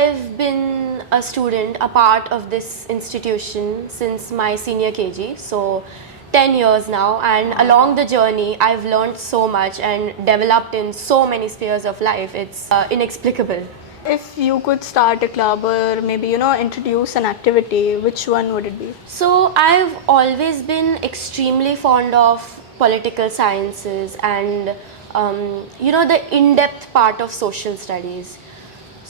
I've been a student, a part of this institution since my senior KG, so 10 years now, and along the journey I've learned so much and developed in so many spheres of life. It's inexplicable. If you could start a club or maybe, introduce an activity, which one would it be? So I've always been extremely fond of political sciences and the in-depth part of social studies.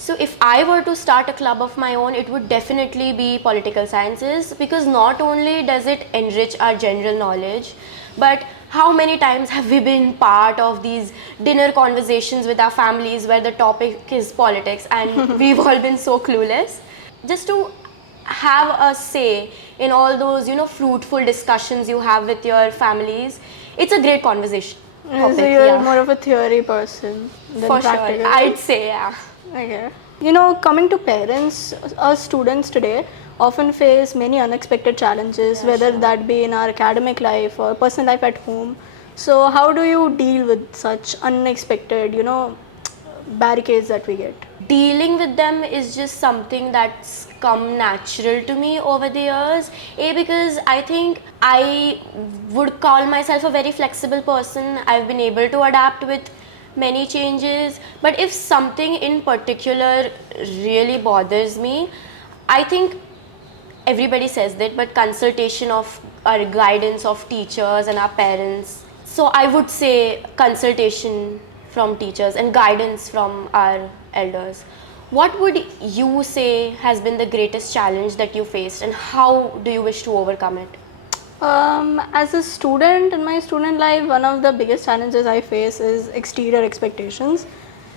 So if I were to start a club of my own, it would definitely be political sciences, because not only does it enrich our general knowledge, but how many times have we been part of these dinner conversations with our families where the topic is politics and we've all been so clueless. Just to have a say in all those, fruitful discussions you have with your families, it's a great conversation topic. So you're more of a theory person than For practical. sure, I'd say, yeah. Okay. Coming to parents, our students today often face many unexpected challenges, whether that be in our academic life or personal life at home. So how do you deal with such unexpected, barricades that we get? Dealing with them is just something that's come natural to me over the years. Because I think I would call myself a very flexible person. I've been able to adapt with many changes. But if something in particular really bothers me, I think everybody says that, but consultation of our guidance of teachers and our parents. So I would say consultation from teachers and guidance from our elders. What would you say has been the greatest challenge that you faced, and how do you wish to overcome it? As a student in my student life, one of the biggest challenges I face is exterior expectations.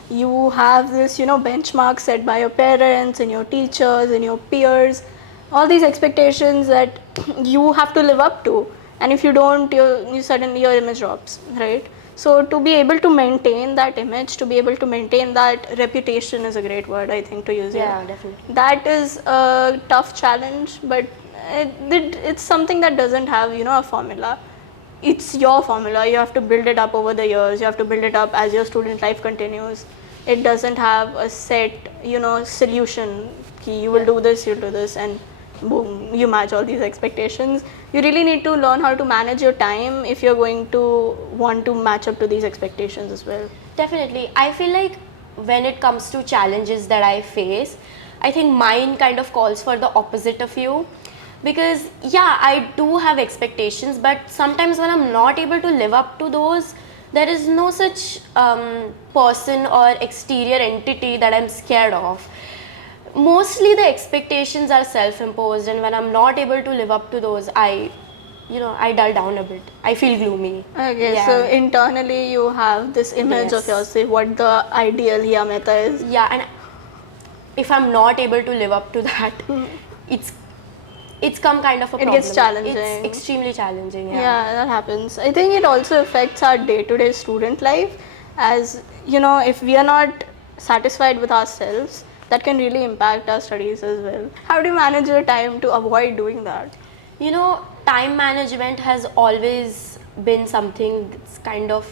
You have this, benchmark set by your parents and your teachers and your peers, all these expectations that you have to live up to, and if you don't, you suddenly your image drops, right? So to be able to maintain that image, to be able to maintain that reputation is a great word, I think, to use here. Yeah, definitely. That is a tough challenge, but it's something that doesn't have, a formula. It's your formula. You have to build it up over the years. You have to build it up as your student life continues. It doesn't have a set, solution. You will do this, you'll do this, and boom, you match all these expectations. You really need to learn how to manage your time if you're going to want to match up to these expectations as well. Definitely. I feel like when it comes to challenges that I face, I think mine kind of calls for the opposite of you. Because yeah, I do have expectations, but sometimes when I'm not able to live up to those, there is no such person or exterior entity that I'm scared of. Mostly the expectations are self-imposed, and when I'm not able to live up to those, I dull down a bit. I feel gloomy. Okay, Yeah. so internally you have this image of yourself, what the ideal Yameta is. Yeah, and if I'm not able to live up to that, it's come kind of a problem. It gets challenging. It's extremely challenging. Yeah, that happens. I think it also affects our day-to-day student life, as if we are not satisfied with ourselves, that can really impact our studies as well. How do you manage your time to avoid doing that? Time management has always been something that's kind of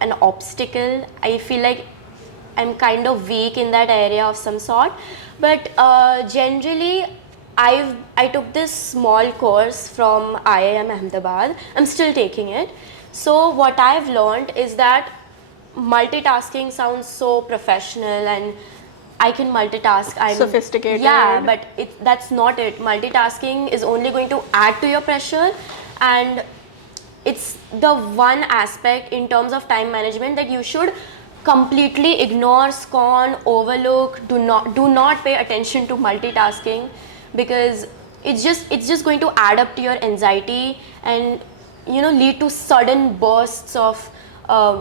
an obstacle. I feel like I'm kind of weak in that area of some sort, but generally I took this small course from IIM Ahmedabad. I'm still taking it. So what I've learned is that multitasking sounds so professional and I can multitask. I'm sophisticated. Yeah, but that's not it. Multitasking is only going to add to your pressure, and it's the one aspect in terms of time management that you should completely ignore, scorn, overlook. Do not pay attention to multitasking, because it's just going to add up to your anxiety and lead to sudden bursts of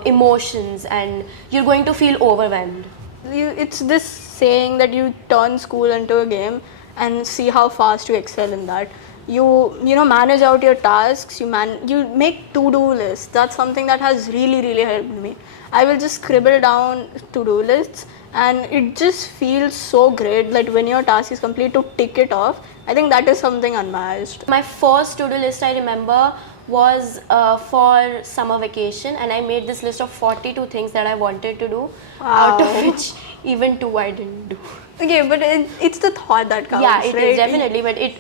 emotions, and you're going to feel overwhelmed. It's this saying that you turn school into a game and see how fast you excel in that. You manage out your tasks. You make to-do lists. That's something that has really helped me. I will just scribble down to-do lists, and it just feels so great that when your task is complete, to tick it off. I think that is something unmatched. My first to-do list I remember was for summer vacation, and I made this list of 42 things that I wanted to do, out of which even 2 I didn't do. Okay, but it's the thought that counts, Yeah, it right? is definitely, but it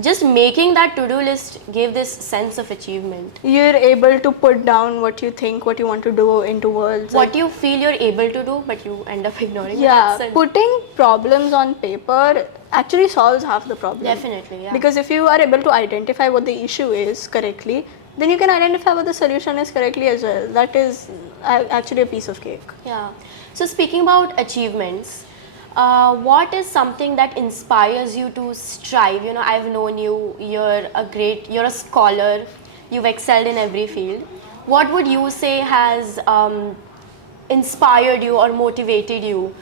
just making that to-do list gave this sense of achievement. You're able to put down what you think, what you want to do into words. What you feel you're able to do, but you end up ignoring. Yeah, But putting problems on paper actually solves half the problem. definitely, yeah. Because if you are able to identify what the issue is correctly, then you can identify what the solution is correctly as well. That is actually a piece of cake. Yeah. So speaking about achievements, what is something that inspires you to strive? You know, I've known you. You're a scholar. You've excelled in every field. What would you say has inspired you or motivated you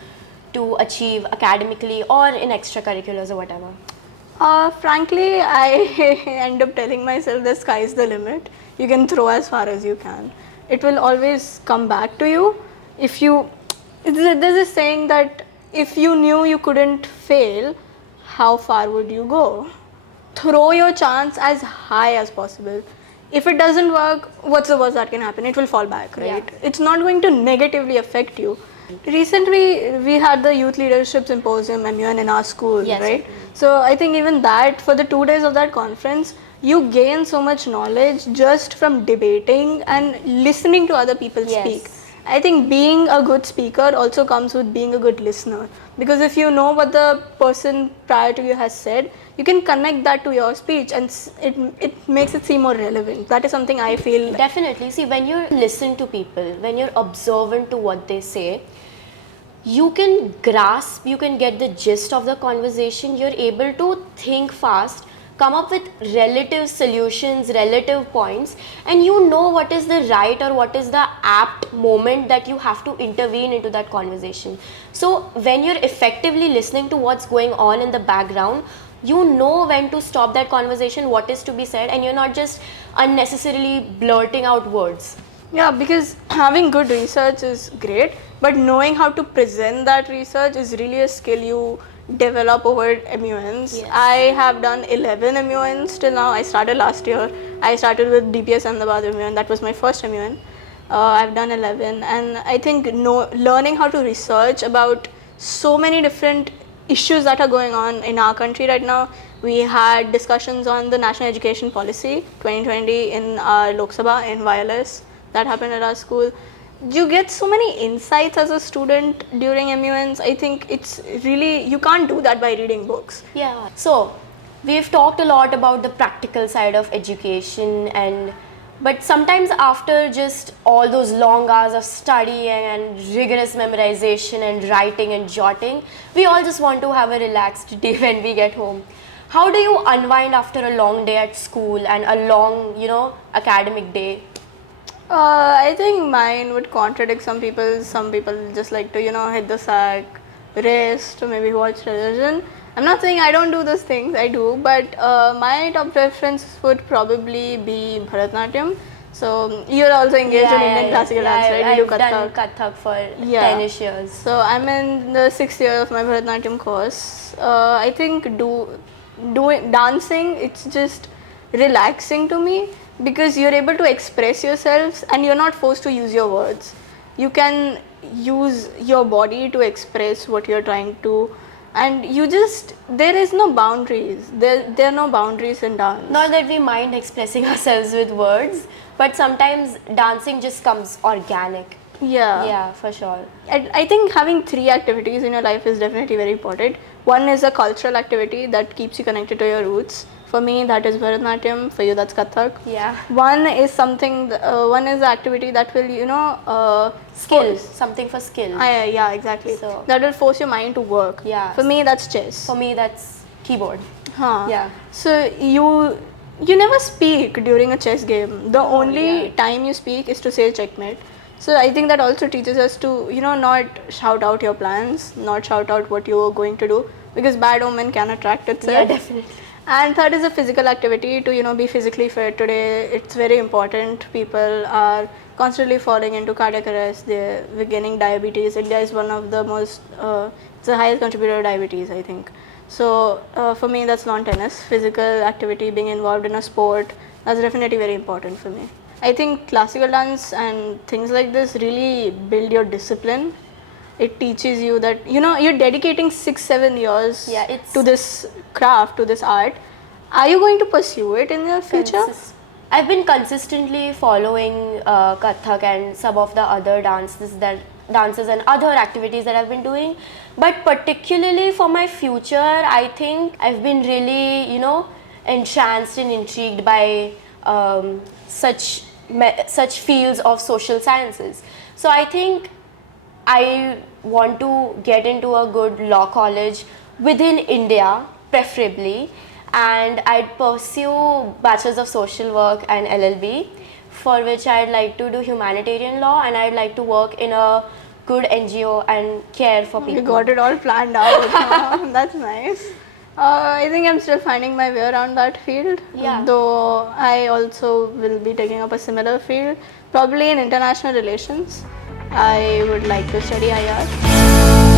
to achieve academically or in extracurriculars or whatever? Frankly, I end up telling myself the sky is the limit. You can throw as far as you can. It will always come back to you. If you, there's a saying that if you knew you couldn't fail, how far would you go? Throw your chance as high as possible. If it doesn't work, what's the worst that can happen? It will fall back, right? Yeah. It's not going to negatively affect you. Recently, we had the youth leadership symposium MUN in our school, Yes. right? So I think even that, for the 2 days of that conference, you gain so much knowledge just from debating and listening to other people Yes. speak. I think being a good speaker also comes with being a good listener, because if you know what the person prior to you has said, you can connect that to your speech and it makes it seem more relevant. That is something I feel. Definitely. See, when you listen to people, when you're observant to what they say, you can grasp, you can get the gist of the conversation, you're able to think fast, come up with relative solutions, relative points, and you know what is the right or what is the apt moment that you have to intervene into that conversation. So when you're effectively listening to what's going on in the background, you know when to stop that conversation, what is to be said, and you're not just unnecessarily blurting out words. Yeah, because having good research is great, but knowing how to present that research is really a skill you develop over MUNs. Yes. I have done 11 MUNs till now. I started last year. I started with DPS MUN. That was my first MUN. I've done 11, and I think learning how to research about so many different issues that are going on in our country right now. We had discussions on the National Education Policy 2020 in our Lok Sabha in wireless. That happened at our school. You get so many insights as a student during MUNs. I think it's really, you can't do that by reading books. Yeah. So we've talked a lot about the practical side of education, but sometimes after just all those long hours of studying and rigorous memorization and writing and jotting, we all just want to have a relaxed day when we get home. How do you unwind after a long day at school and a long, academic day? I think mine would contradict some people. Some people just like to, hit the sack, rest, or maybe watch television. I'm not saying I don't do those things, I do, but my top preference would probably be Bharatanatyam. So you're also engaged in Indian classical dance, right? You do I've done Kathak for 10ish years. So I'm in the 6th year of my Bharatanatyam course. I think doing dancing, it's just relaxing to me, because you're able to express yourselves and you're not forced to use your words. You can use your body to express what you're trying to, and there is no boundaries. There are no boundaries in dance. Not that we mind expressing ourselves with words, but sometimes dancing just comes organic. Yeah. Yeah, for sure. I think having 3 activities in your life is definitely very important. One is a cultural activity that keeps you connected to your roots. For me, that is Bharatanatyam. For you, that's Kathak. Yeah. One is one is the activity that will, Skills, something for skill. Yeah, exactly. So- that will force your mind to work. Yeah. For me, that's chess. For me, that's keyboard. Huh. Yeah. So you never speak during a chess game. The only yeah. time you speak is to say checkmate. So I think that also teaches us to, not shout out your plans, not shout out what you are going to do, because bad omen can attract itself. Yeah, definitely. And third is a physical activity to, be physically fit. Today, it's very important. People are constantly falling into cardiac arrest. They're getting diabetes. India is one of the most, it's the highest contributor to diabetes, I think. So for me, that's lawn tennis. Physical activity, being involved in a sport, that's definitely very important for me. I think classical dance and things like this really build your discipline. It teaches you that, you know, you're dedicating 6-7 years Yeah, it's to this craft, to this art. Are you going to pursue it in your future? I've been consistently following Kathak and some of the other dances and other activities that I've been doing. But particularly for my future, I think I've been really, entranced and intrigued by such fields of social sciences. So I think I want to get into a good law college within India, preferably, and I'd pursue Bachelor's of Social Work and LLB, for which I'd like to do humanitarian law, and I'd like to work in a good NGO and care for people. You got it all planned out. That's nice. I think I'm still finding my way around that field. Yeah. Though I also will be taking up a similar field, probably in international relations. I would like to study IR.